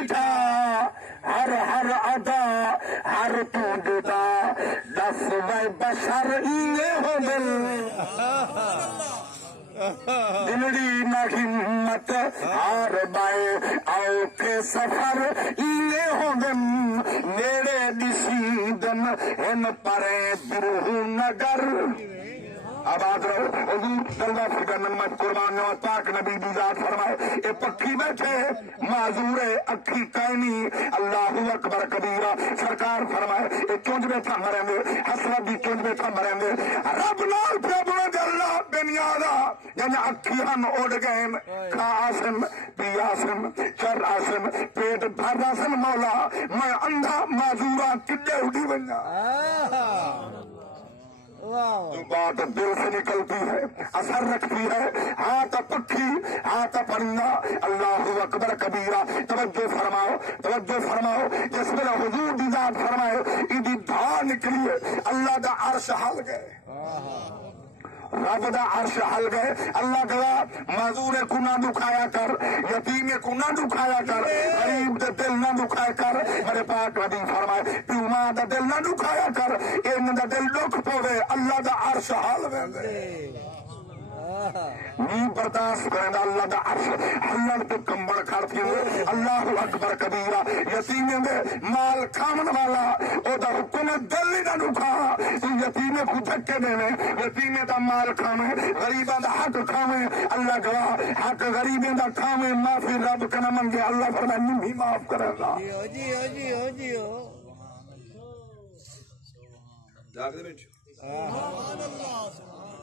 بیٹھا ہر ہر ادا ہر تو جدا دس وے بشر اینے ہو دل دلڑی نہ ہمت ہار بائے آؤ کے سفر اینے ہو دن نیڑے دسی دن ان پرے برہ نگر آباد رہو حضور صلی اللہ علیہ وسلم میں قربان نواز پاک نبی دی ذات فرمائے اے پکھی بیٹھے معذور اکھی کائنی اللہ اکبر کبیرہ سرکار فرمائے اے چونج میں تھا مریں دے حسرت دی چونج میں تھا مریں دے رب نال پربنے دے اللہ بنیادا یعنی اکھی ہم اڑ گئے کھا آسن پی آسن چر آسن پیٹ بھر آسن مولا میں اندھا معذورہ کدے اڑی بننا جو بات دل سے نکلتی ہے اثر رکھتی ہے ہاتھ پکھی ہاتھ پرندہ اللہ اکبر کبیرہ توجہ فرماؤ جس میں حضور دی ذات فرمائے ایدی دھا نکلی ہے اللہ دا عرش ہل گئے رب دا عرش ہل گئے اللہ گوا معذور کو نہ دکھایا کر یتیم کو نہ دکھایا کر غریب دا دل نہ دکھایا کر میرے پاک نبی فرمائے پیو ماں دا دل نہ دکھایا کر ان دا دل دکھ پوے اللہ دا عرش ہل گئے نہیں برداشت کریں اللہ دا عرش ہلن تو کمبڑ کھڑتی ہوئے اللہ اکبر کبیرہ یتیمے دے مال کھامن والا او دا حکم دل ہی نہ دکھا یتیمے کو دھکے دینے یتیمے دا مال کھامے غریبہ دا حق کھامے اللہ گواہ حق غریبے دا کھامے معافی رب کنا منگے اللہ فرمائے نہیں معاف کرے گا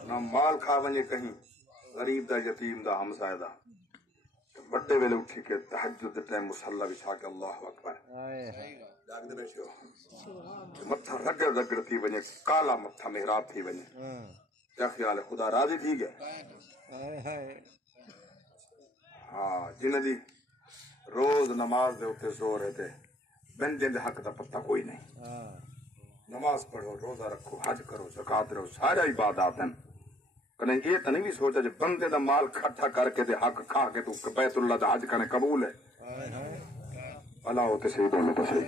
نہ مال کھا ونجے کہیں غریب دا یتیم دا ہمسائے دا بڑے ویلے اٹھی کے تہجد دے ٹائم مصلی بچھا کے اللہ اکبر جاگ دے بیٹھو متھا رگڑ رگڑ تھی ونجے کالا متھا محراب تھی ونجے کیا خیال ہے خدا راضی تھی گئے ہاں جنہیں دی روز نماز دے اتے زور ہے تے بندے دے حق دا پتہ کوئی نہیں نماز پڑھو روزہ رکھو حج کرو زکات رہو سارا عبادات ہیں کہیں یہ تو نہیں بھی سوچا جو بندے دا مال کھٹا کر کے دے حق کھا کے تو بیت اللہ دا حج کرنے قبول ہے اللہ ہوتے صحیح بولے تو صحیح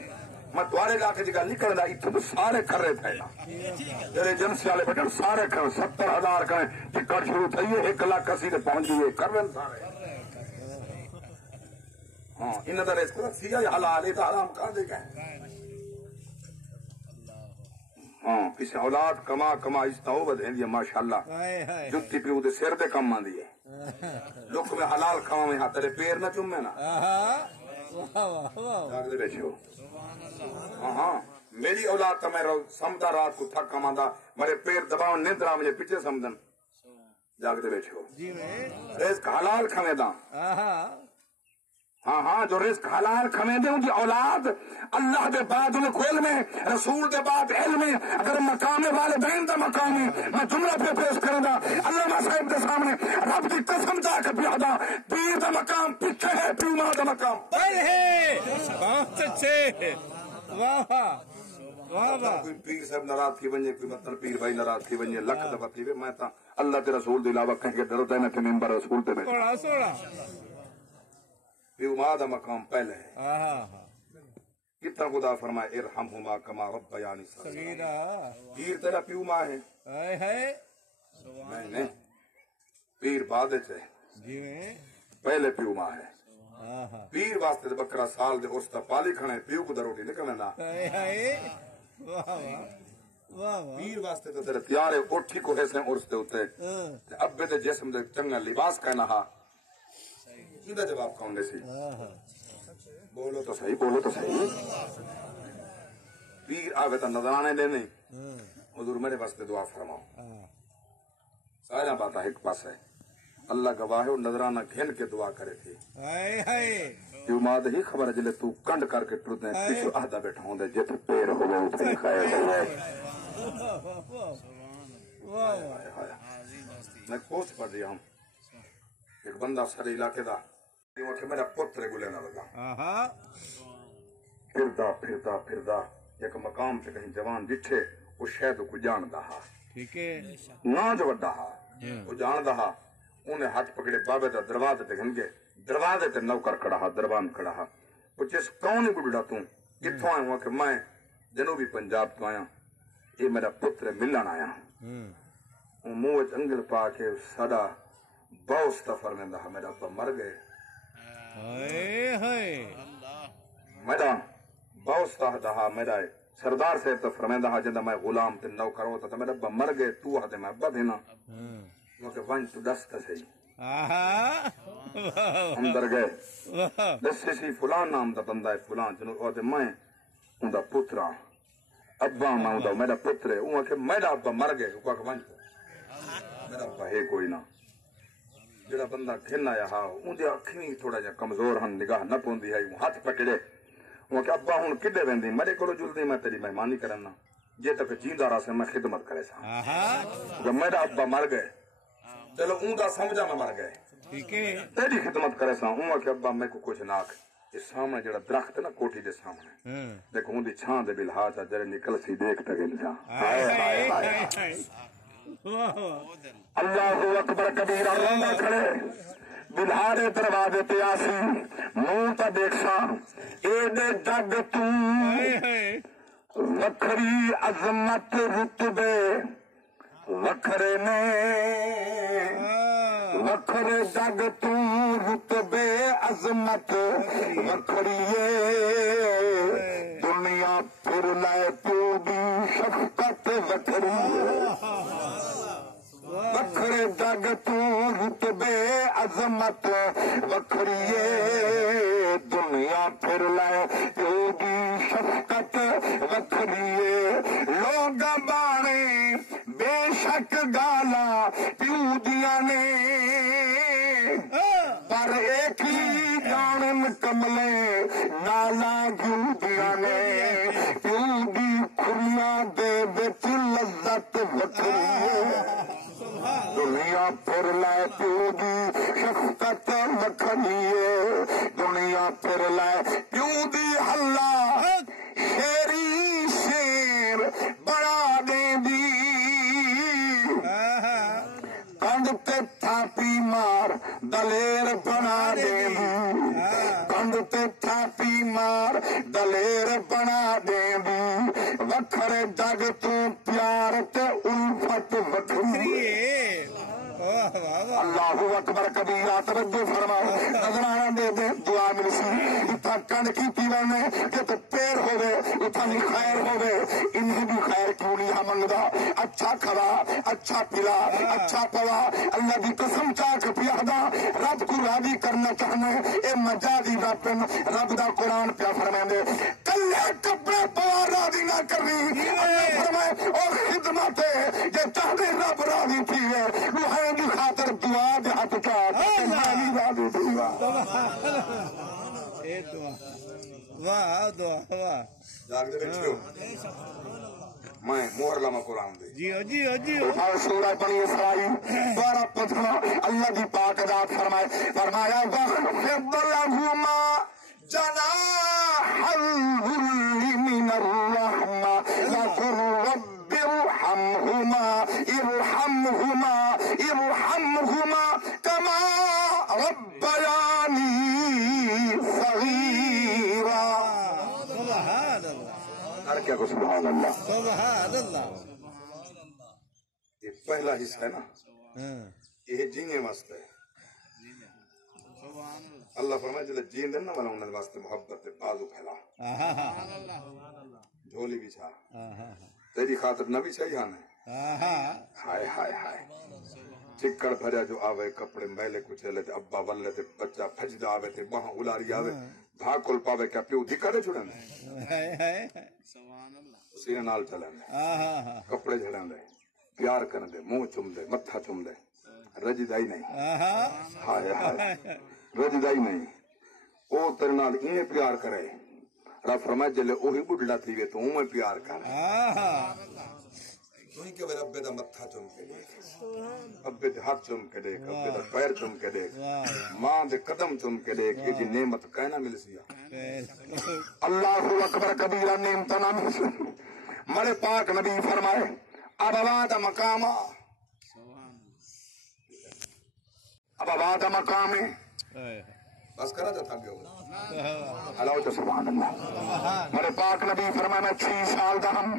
میں دوارے علاقے جگہ نہیں کرنا اتنے تو سارے کر رہے تھے نا تیرے ایجنسی والے بیٹھے سارے کریں 70,000 کریں ٹکٹ شروع تھی 1,80,000 سے پہنچ گئی کر رہے سارے ہاں انہیں تو رزق رکھی ہے حلال ہے تو حرام کر دے گئے ہاں کسی اولاد کما کما استا ہو بدیں دیا ماشاءاللہ جتی پیو دے سر دے کم آن دیئے لوگ میں حلال کھاؤں میں ہاں تیرے پیر نہ چمے نا جاگ دے بیچے ہو ہاں میری اولاد تا میں سمدہ رات کو تھک کم آندہ میرے پیر دباؤں نیندرہ مجھے پیچھے سمدن جاگ دے بیچے ہو رزق حلال کھمے دا ہاں جو رزق حلال کھمے دے ان کی اولاد اللہ دے بعد انہیں کو علم ہے رسول دے بعد علم ہے اگر مقام والدین دا مقام ہے میں جملہ پہ پیش کروں گا علامہ صاحب دے سامنے رب کی قسم جا کے پیادا پیر دا مقام پیچھے ہے پیو ماں دا مقام بہت اچھے واہ واہ کوئی پیر صاحب ناراض تھی بنجے کوئی مطلب پیر بھائی ناراض تھی بنجے لکھ دفعہ تھی میں تا اللہ کے رسول دے علاوہ کہیں کہ ڈرتا ہے نہ کہ ممبر رسول تے بیٹھے پیو ماں دا مقام پہلے ہے کتنا خدا فرمائے ارحمہما کما ربیانی صغیرا پیر تیرا پیو ماں ہے نہیں پیر بعد ہے پہلے پیو ماں ہے پیر واسطے بکرا سال دے استا پالی کھنے پیو کو دروٹی نکلنے نا پیر واسطے تو تیرے تیارے اٹھی کو حسن ارس دے ہوتے ابے دے جسم دے چنگا لباس کہنا ہا سیدھا جواب کون دے سی بولو تو صحیح پیر آگے تو نظرانے دے نہیں حضور میرے واسطے دعا فرماؤ سارا بات ایک پاس ہے اللہ گواہ ہے نظرانہ گھن کے دعا کرے تھے جو ماد ہی خبر ہے جلے تو کنڈ کر کے ٹرتے ہیں پیچھو آدھا بیٹھا ہوں دے جت پیر ہو گئے اتنے خیر ہوئے میں پوسٹ پڑھ رہی ہوں ایک بندہ سارے علاقے دا کہ میرا پتر گلے نہ لگا پھردا ایک مقام سے کہیں جوان ڈٹھے وہ شاید کو جان دہا نہ جو وڈا ہا وہ جان دہا انہیں ہاتھ پکڑے بابے دا دروازے تے گھن گئے دروازے تے نوکر کھڑا ہا دربان کھڑا ہا وہ پوچھے کون ہی بڑھڑا تو کتوں آیا ہوا کہ میں جنوبی پنجاب تو آیا یہ میرا پتر ملن آیا منہ انگل پا کے ساڈا بہت دفعہ فرمیندا میرا ابا مر گئے میرا بہت دہا میرا سردار صاحب تو فرمیندا جندا میں غلام تے نوکر ہوتا تو میرا ابا مر گئے تو آتے میں ابا دینا کہ ون تو دس تو صحیح اندر گئے دسے سی فلان نام دا بندہ ہے فلان جنو میں ان دا پترا ابا میں میرا پتر ہے کہ میرا ابا مر گئے ون میرا ابا ہے کوئی نہ جڑا بندہ کھن آیا ہا اندر اکھیں تھوڑا جا کمزور ہن نگاہ نہ پوندی ہے ہاتھ پکڑے وہ کہ ابا ہوں کدے ویندی میرے کو جلدی میں تیری مہمانی کرنا جے تک جیندا رہا سے میں خدمت کرے سا جب میرا ابا مر گئے چلو اون دا سمجھا میں مر گئے تیری خدمت کرے سا ہوں کہ ابا میں کو کچھ نہ آکھ یہ سامنے جڑا درخت ہے نا کوٹھی دے سامنے دیکھو اون دی چھاں دے بلہا چا جڑے نکل سی دیکھ تے گل جا اللہ اکبر کبیرہ لوگا کھڑے بلہارے دروازے پہ آسی منہ تا دیکھ سا اے دے جگ تو وکھری عظمت رتبے وکھرے نے وکھرے جگ تو رتبے عظمت وکھریے دنیا پھر لائے پیو دی شفقت وکھریے وکھرے جگ تو رتبے عظمت وکھریے دنیا پھر لائے پیو دی شفقت وکھریے لوگ بانے بے شک گالا پیو دیا نے پر ایک ہی جانن کملے نالا کیوں دیا نے پیو دی کھریاں دے وچ لذت وکھریے دنیا پھر لائے پیو دی شفقت وکھریے دنیا پھر لائے پیو دی ہلا شیری شیر بڑا دے دی کنڈ تے تھاپی مار دلیر بنا دے دی کنڈ تے تھاپی مار دلیر بنا دے دی وکھرے جگ تو پیار تے الفت وکھری اللہ اکبر کبیرہ توجہ فرماؤ نظرانہ دے دے دعا ملسی اتھا کنڈ کی پیوانے کہ تو پیر ہوئے اتھا بھی خیر ہوئے انہیں بھی خیر کیوں نہیں ہم منگا اچھا کھوا اچھا پلا اچھا پوا اللہ دی قسم چاک پیادا رب کو راضی کرنا چاہنے اے مجازی ربن رب دا قرآن پیا فرمائیں دے کلے کپڑے پوا راضی نہ کرنی اللہ فرمائے اور خدمت ہے جے چاہتے رب راضی تھی ہے روحیں کی خاطر دعا دے ہاتھ چاک مانی راضی تھی واہ دعا واہ جاگ دے بیٹھو میں مہر لما قرآن دے جیو سورہ بنی اسرائیل دوارا پتھنا اللہ دی پاک ذات فرمایا وَخْفِضْ لَهُمَا جَنَاحَ الذُّلِّ مِنَ الرَّحْمَةِ وَقُلْ رَبِّ ارْحَمْهُمَا كَمَا رَبَّيَانِي صَغِيرًا سبحان اللہ کیا کو سبحان اللہ سبحان اللہ یہ پہلا حصہ ہے نا یہ جینے واسطے ہے اللہ فرمائے جلے جین دینا والا انہوں نے واسطے محبت بازو پھیلا جھولی بھی چھا تیری خاطر نبی چاہیے ہے ہائے ہائے ہائے چکڑ بھریا جو آوے کپڑے میلے کچلے تے ابا ولے تے بچہ پھجدا آوے تے وہاں الاری آوے بھاگ کل پاوے کیا پیو دکھا دے چھڑن دے سینے نال چلن دے کپڑے جھڑن دے پیار کرن دے منہ چم دے متھا چم دے رجدہ ہی نہیں ہائے ہائے رجدہ ہی نہیں او تیرے نال انہیں پیار کرے رب فرمائے جلے اوہی بڑھڑا تھی وے تو میں پیار کر تو ہی کہ میرے ابے دا متھا چم کے دیکھ ابے دے ہاتھ چم کے دیکھ ابے دا پیر چم کے دیکھ ماں دے قدم چم کے دیکھ یہ جی نعمت کہنا مل سیا اللہ اکبر کبیرہ نعمت نہ مل سی مرے پاک نبی فرمائے ابواد مقام ابواد مقام بس کرا تو تھک گیا ہلو تو سبحان اللہ میرے پاک نبی فرمایا میں 6 سال دا ہم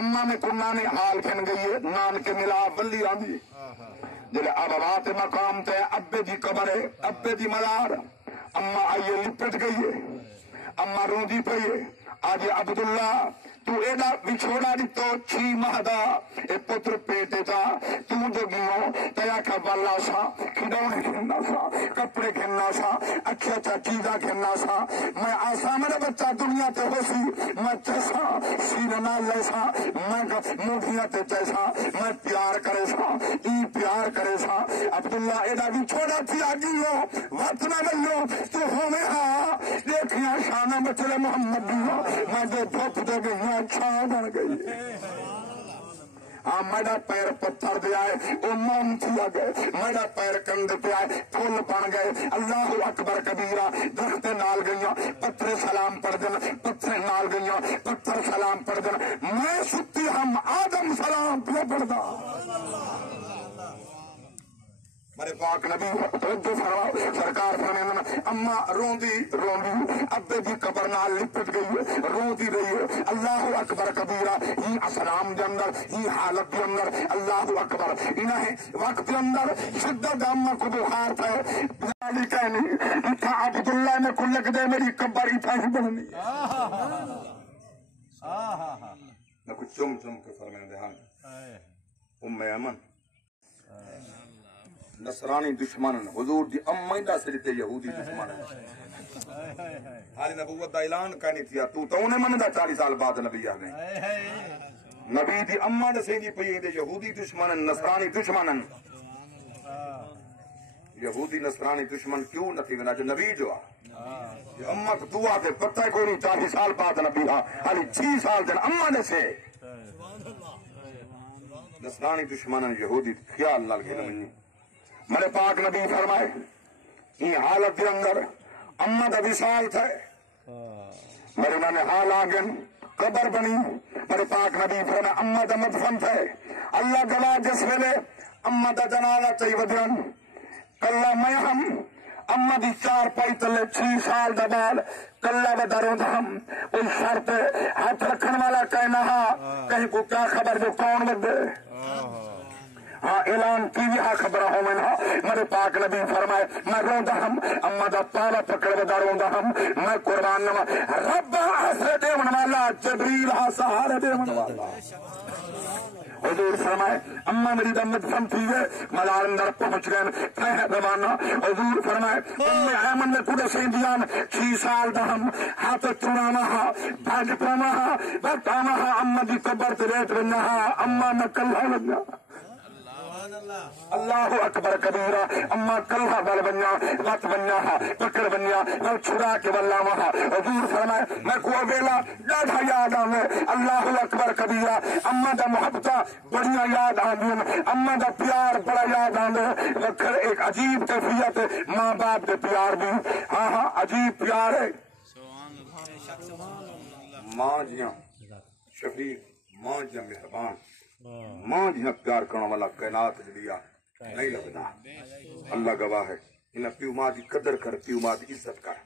اما نے کنہ نے حال کھن گئی ہے نان کے ملا ولی آندھی جلے ابوات مقام تے ابے دی قبر ہے ابے دی ملار اما آئیے لپٹ گئی ہے اما روندی پئی ہے آج عبداللہ تو ایڈا بچھوڑا دی تو 6 ماہ دا اے پتر پیٹے تا تو جو گیوں تیا کا والا سا کھڈونے کھننا سا کپڑے کھننا سا اچھا چیزاں کھننا سا میں آسا میرا بچہ دنیا تے ہو سی میں چیسا سیرنا لے سا میں موٹیاں تے چیسا میں پیار کرے سا ای پیار کرے سا عبداللہ ایڈا بچھوڑا تھی آگی ہو وقت نہ ملو تو ہونے ہاں دیکھیاں شانہ بچلے محمد دیو میں جو بھوپ دے گئی چھا بن گئی ہاں میرا پیر پتھر دے آئے او موم تھی آگئے میرا پیر کند پہ آئے پھول بن گئے اللہ اکبر کبیرہ درخت نال گئیاں پتھر سلام پڑھ دن پتھر نال گئیاں پتھر سلام پڑھ دن میں ستی ہم آدم سلام پہ پڑھ دا میرے پاک نبی توجہ فرماؤ سرکار فرمایا اما روندی ابے دی قبر نال لپٹ گئی ہے روندی رہی ہے اللہ اکبر کبیرہ ہی اسلام دے اندر ہی حالت دے اندر اللہ اکبر انہیں وقت دے اندر شدت اما کو بخار تھا بلالی کہنی اتھا عبداللہ میں کو لگ دے میری قبر اتھا ہی بننی میں کچھ چم کے فرمائیں دے ہم امن نصرانی دشمن حضور دی اما دا سریتے یہودی دشمن حالی نبوت دا اعلان کہنی تھیا تو انہیں من دا 40 سال بعد نبی آ گئے نبی دی اما دا سیدی پئی دے یہودی دشمن نصرانی دشمن یہودی نصرانی دشمن کیوں نہ تھی جو نبی جو اما کو دعا دے پتہ کوئی نہیں 40 سال بعد نبی حالی 6 سال دن اما نے سے نصرانی دشمن یہودی خیال نال کے نمینی میرے پاک نبی فرمائے یہ حالت کے اندر اما دا وصال تھا میرے انہوں نے حال آگن قبر بنی میرے پاک نبی فرمائے اما دا مدفن تھا اللہ گواہ جس ویلے اما دا جنازہ چاہیے ودیان کلا میں ہم اما دی 4 پائی تلے 6 سال دا بال کلا بداروں دا ہم اس سر پہ ہاتھ رکھن والا کہنا کہیں کو کیا خبر جو کون بدے ہاں اعلان کی بھی ہاں خبر ہو میں میرے پاک نبی فرمائے میں روندا ہم اما دا پالا پکڑ ودا روندا ہم میں قربان نما رب آسرے دے من والا جبریل ہاں سہارے دے من والا حضور فرمائے اما میری دا مدفن تھی ہے ملال اندر پہنچ گئے کہہ روانہ حضور فرمائے ایمن میں کڑے سیندیان 6 سال دا ہم ہاتھ چڑانا ہا بھاج پرانا ہا بتانا ہا اما دی قبر تے ریت بننا ہا اما میں کلہ لگا اللہ اکبر کبیرہ اما کلہ بل بنیا وقت بنیا ہا پکڑ بنیا میں چھڑا کے واللہ وہاں حضور فرمائے میں کو ویلا ڈاڑھا یاد آنے اللہ اکبر کبیرہ اما دا محبتہ بڑیاں یاد آنے اما دا پیار بڑا یاد آنے لکھر ایک عجیب کیفیت ماں باپ دے پیار بھی ہاں عجیب پیار ہے ماں جیاں شفیق ماں جیاں مہربان ماں جہاں پیار کرنے والا کائنات جلیا نہیں لگتا اللہ گواہ ہے انہیں پیو ماں دی قدر کر پیو ماں دی عزت کر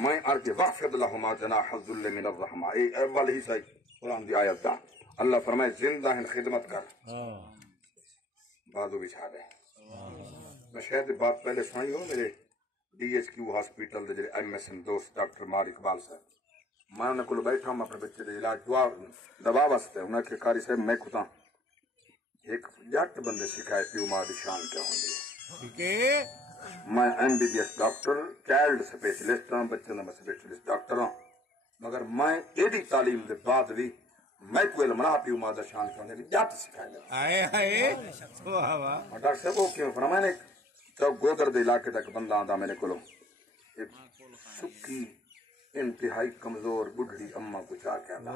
میں ارد وقفد لہما جناح الذل من الرحمہ اے اول ہی صحیح قرآن دی آیت دا اللہ فرمائے زندہ ہیں خدمت کر بازو بچھا دے میں شاید بات پہلے سنائی ہو میرے ڈی ایچ کیو ہاسپیٹل دے جڑے ایم ایس ایم دوست ڈاکٹر مار اقبال صاحب میں انہیں کو بیٹھا ہوں اپنے بچے دے علاج دوا واسطے انہیں کہ قاری صاحب میں کتا ایک جٹ بندے سکھائے پیو ماں دی شان کیا ہوندی میں M B B S doctor child specialist ہوں بچوں کا میں سپیشلسٹ ڈاکٹر ہوں مگر میں ایڈی تعلیم دے بعد بھی میں کوئی علم نہ پیو ماں دا شان کیا ہوندی جٹ سکھائے لگا ڈاکٹر صاحب وہ کیوں فرمائے نے جب گودر دے علاقے تک بندہ آندا میرے کولو ایک سکی انتہائی کمزور بڑھڑی اما کو چاہ کے آندا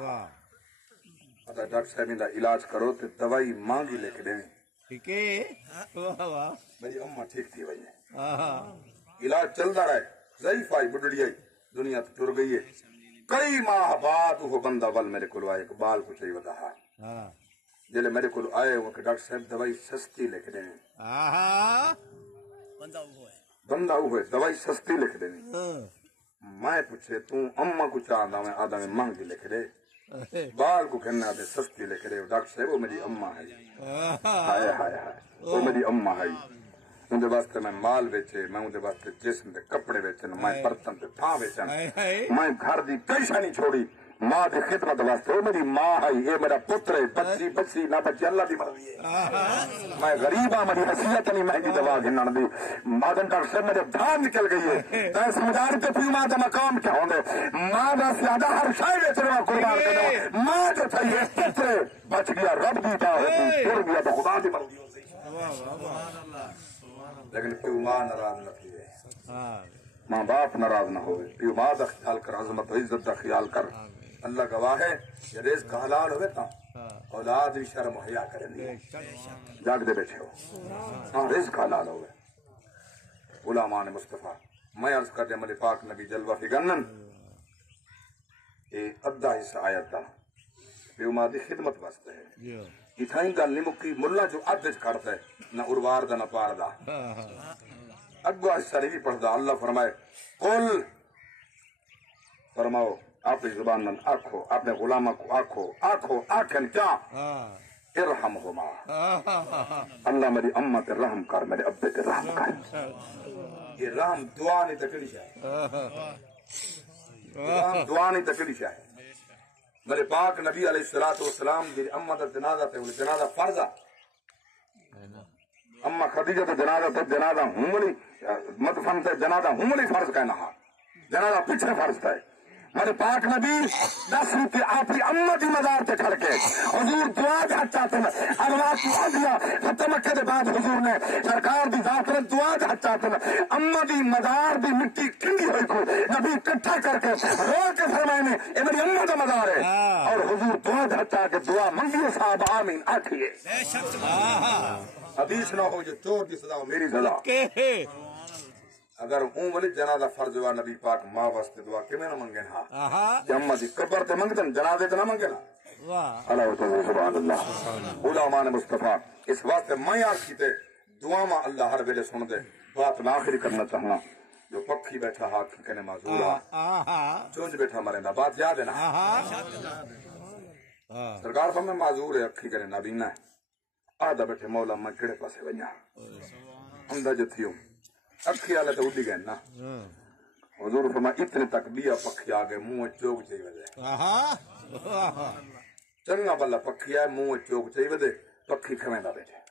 اگر ڈاکٹر صاحب ان علاج کرو تو دوائی مانگی لے کے دیں ٹھیک ہے میری اما ٹھیک تھی بھائی علاج چلتا رہے ضعیف آئی بڑھڑی آئی دنیا تو ٹر گئی ہے کئی ماہ بعد وہ بندہ ول میرے کو آئے بال کو چاہیے بتا جلے میرے کو آئے وہ کہ ڈاکٹر صاحب دوائی سستی لے کے دیں بندہ ہوئے دوائی سستی لکھ دینی میں پوچھے تو اما کو چاہتا میں آدھا میں مہنگی لکھ دے بال کو کہنا دے سستی لکھ دے ڈاکٹر صاحب وہ میری اما ہے ہائے ہائے ہائے وہ میری اما ہے اندر واسطے میں مال بیچے میں اندر واسطے جسم دے کپڑے بیچن میں برتن تے تھاں بیچن میں گھر دی کئی شا نہیں چھوڑی ماں دی خدمت واسطے وہ میری ماں ہے یہ میرا پتر ہے بچی بچی نہ بچی اللہ دی مرضی ہے میں غریب ہاں میری حیثیت نہیں مہنگی دوا گھنن دی مادن ڈاکٹر صاحب میرے دھان نکل گئی ہے تے سمجھار تے پھر ماں دا مقام کیا ہوندے ماں دا زیادہ ہر شے وچ رہا قربان کرنا ماں جو تھی ہے پتر بچ گیا رب دی تا ٹر گیا تو خدا دی مرضی ہو سہی لیکن پیو ماں ناراض نہ تھی ماں باپ ناراض نہ ہوئے پیو ماں دا خیال کر عظمت و عزت دا خیال کر اللہ گواہ ہے یہ رزق حلال ہوئے تا اولاد بھی شرم حیا کریں گے جاگ دے بیٹھے ہو ہاں رزق حلال ہوئے غلامان مصطفیٰ میں عرض کر دے مل پاک نبی جلوہ فی گنن یہ ادھا حصہ آیت دا پیو ماں دی خدمت واسطے ہے اتھائیں گل نہیں مکی ملا جو ادھج کھڑتا ہے نہ اروار دا نہ پار دا اگو حصہ نہیں پڑھتا اللہ فرمائے قل فرماؤ اپنی زبان من آکھو اپنے غلامہ کو آکھو آکھو آکھن کیا ارحمہما اللہ میری امہ تے رحم کر میرے ابے تے رحم کر یہ رحم دعا نہیں تکلی شاہ رحم دعا نہیں تکلی شاہ میرے پاک نبی علیہ السلام جی امہ تے جنازہ تے انہیں جنازہ فرضہ امہ خدیجہ تے جنازہ ہملی مدفن تے جنازہ ہملی فرض کہنا ہے جنازہ پیچھے فرض ہے میرے پاک نبی 10 روپے اپنی امہ دی مزار تے کھڑ کے حضور دعا جہاں چاہتے ہیں اللہ کی عدیہ فتح مکہ دے بعد حضور نے سرکار دی ذات نے دعا جہاں چاہتے ہیں امہ دی مزار دی مٹی کنگی ہوئی کو نبی کٹھا کر کے رو کے فرمائے نے اے میری امہ دا مزار ہے اور حضور دعا جہاں چاہ کے دعا منگیے صاحب آمین آکھیے حدیث نہ ہو جو چور دی صدا میری صدا اگر اون ولی جنازہ فرض ہوا نبی پاک ماں واسطے دعا کیویں نہ منگے ہاں جمع دی قبر تے منگدن جنازے تے نہ منگے نا اللہ سبحان اللہ غلامان مصطفیٰ اس واسطے میں آکھیتے دعا ماں اللہ ہر ویلے سن دے بات میں آخری کرنا چاہنا جو پکھی بیٹھا ہاتھ کہنے معذورا چونج بیٹھا مرندہ بات یاد ہے نا سرکار پر میں معذور ہے اکھی کرنے نابینا ہے آدھا بیٹھے مولا میں کڑے پاسے بنیا اندہ جو تھیوں اکھی آلے تو اڈی گئے نا حضور فرمایا اتنے تک بیا پکھی آگئے منہ چوک چاہیے وجہ چنگا بلا پکھی آئے منہ چوک چاہیے وجہ پکھی کھویں دا بیٹھے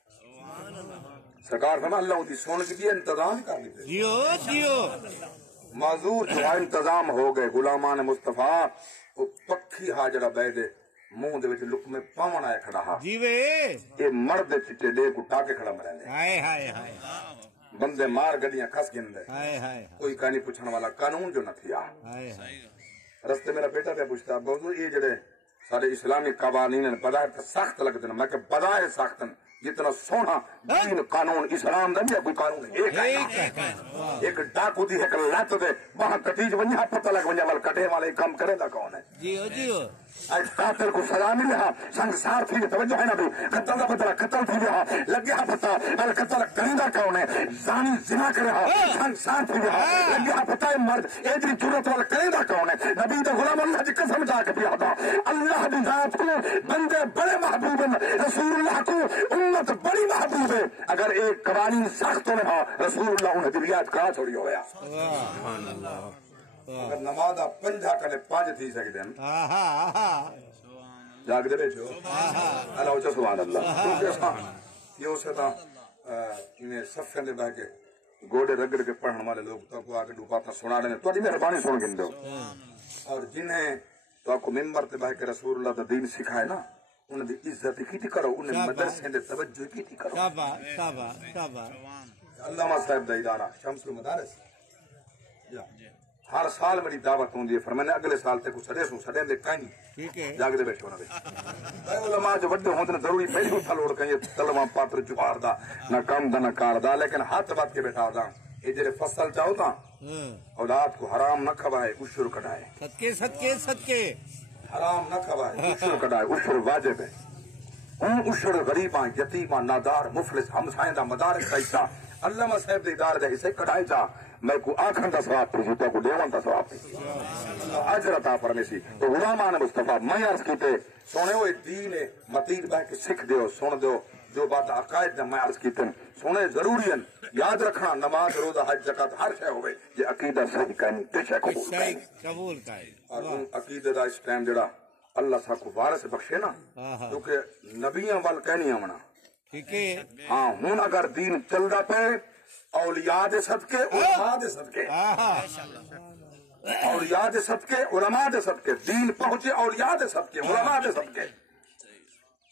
سرکار فرمایا اللہ ہوتی سون کی دیا انتظام کر لی تھے معذور جو انتظام ہو گئے غلامان مصطفیٰ وہ پکھی حاجرہ بیدے منہ دے وچ لقمے پاون آئے کھڑا ہا یہ مرد چٹے دے کو ٹاکے کھڑا مرے بندے مار گڈیاں کھس گندے کوئی کہانی پوچھنے والا قانون جو نہ تھیا رستے میرا بیٹا پہ پوچھتا بہت یہ جڑے سارے اسلامی قوانین بظاہر سخت لگتے ہیں میں کہ بظاہر سخت جتنا سونا دین قانون اسلام دا بھی کوئی قانون ایک ڈاکو دی ایک لت دے وہاں کٹیج ونجا پتہ لگ ونجا وال کٹے والے کام کرے دا کون ہے آج قاتل کو سزا ملی ہاں سنگسار تھی توجہ ہے نا بھی قتل دا بدلہ قتل تھی ہاں لگے ہاں پتہ قتل کرندہ کون ہے زانی زنا کرے ہاں سنگسار تھی ہاں لگے ہاں پتہ ہے مرد ایدری جرت والا کرندہ کون ہے نبی دا غلام اللہ جی قسم جا کے بھی آتا اللہ دی ذات کو بندے بڑے محبوب ہیں رسول اللہ کو امت بڑی محبوب ہے اگر ایک قوانین سخت ہونے ہاں رسول اللہ انہیں دلیات کہا چھوڑی ہو گیا اگر نمازہ پنجا کرنے پانچ تھی سکتے ہیں جاگ دے بیٹھو اللہ اچھا سبحان اللہ یہ اسے تھا انہیں صفحے دے بہ کے گوڑے رگڑ کے پڑھنے والے لوگ تو کو آگے ڈوپاتا سنا رہے ہیں تو مہربانی سن گن دو اور جنہیں تو آپ کو ممبر تے بہ کے رسول اللہ دا دین سکھائے نا انہیں دی عزت کی کرو انہیں مدرسے دے توجہ کی کرو علامہ صاحب دا ادارہ شمس المدارس ہر سال میری دعوت ہوندی ہے فرمانے اگلے سال تے کو سڑے سو سڑے دے کہیں جاگ دے بیٹھو نا بھائی علماء جو وڈے ہوندے ضروری پہلے اٹھا لوڑ کہیں تلواں پاتر جوار دا نہ کم دا نہ کار دا لیکن ہاتھ بات کے بیٹھا دا یہ جڑے فصل چاہو تا اولاد کو حرام نہ کھوائے عشر کٹائے صدقے حرام نہ کھوائے عشر کٹائے عشر واجب ہے عشر غریباں یتیماں نادار مفلس ہمسائیں دا مدارس کا حصہ علامہ صاحب دے ادارے دے حصے کٹائے چا میں کو آکھن دا ثواب تھی تو کو دیون دا ثواب تھی اجر عطا فرمیسی تو غلامان مصطفیٰ میں عرض کیتے سونے ہوئے دین متین بہ کے سکھ دیو سن دیو جو بات عقائد میں عرض کیتے سونے ضروری ہیں یاد رکھنا نماز روزہ حج زکات ہر شے ہوے یہ عقیدہ صحیح کہیں تے شے قبول کرے اور عقیدے دا اس ٹائم جڑا اللہ سا کو وارث بخشے نا کیونکہ نبیاں وال کہنی آمنا ٹھیک ہے ہاں ہوں اگر دین چلدا پے اولیاء دے صدقے علماء دے صدقے اولیاء دے صدقے علماء دے صدقے دین پہنچے اولیاء دے صدقے علماء دے صدقے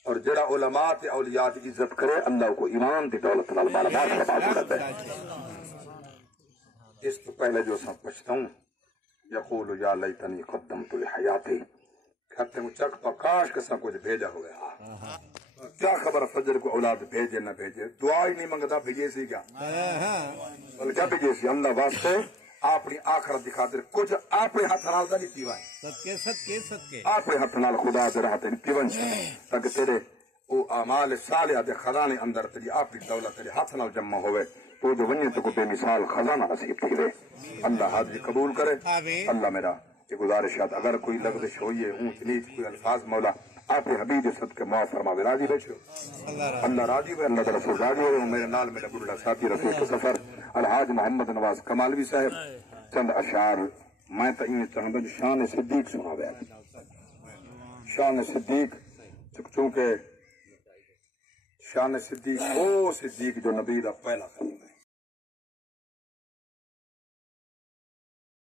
اور جڑا علماء تے اولیاء دی عزت کرے اللہ کو ایمان دی دولت نال مال بار کرتا ہے اس تو پہلے جو سب پچھتا ہوں یقول یا لیتنی قدمت لحیاتی کہتے ہیں چک پکاش کے سب کچھ بھیجا ہوا کیا خبر فجر کو اولاد بھیجے نہ بھیجے دعا ہی نہیں منگتا بھیجے سی کیا بلکہ کیا بھیجے سی اللہ واسطے اپنی آخرت دی خاطر کچھ اپنے ہاتھ نال دا نہیں پیوائے صدقے صدقے صدقے اپنے ہاتھ نال خدا دے راہ تے پیون تاکہ تیرے او اعمال صالحہ دے خزانے اندر تیری اپنی دولت تیرے ہاتھ نال جمع ہوئے تو جو ونیت کو بے مثال خزانہ نصیب تھی اللہ حاضری قبول کرے اللہ میرا یہ گزارشات اگر کوئی لغزش ہوئی ہے اونچ نیچ کوئی الفاظ مولا آپ حبیب صدقے معاف فرما راضی بیٹھو اللہ راضی ہوئے اللہ رسول راضی ہوئے میرے نال میرا بڑھڑا ساتھی رفیق کا سفر الحاج محمد نواز کمالوی صاحب چند اشعار میں تو یہ چاہتا جو شان صدیق سنا ہوا شان صدیق چونکہ شان صدیق وہ صدیق جو نبی دا پہلا کلمہ ہے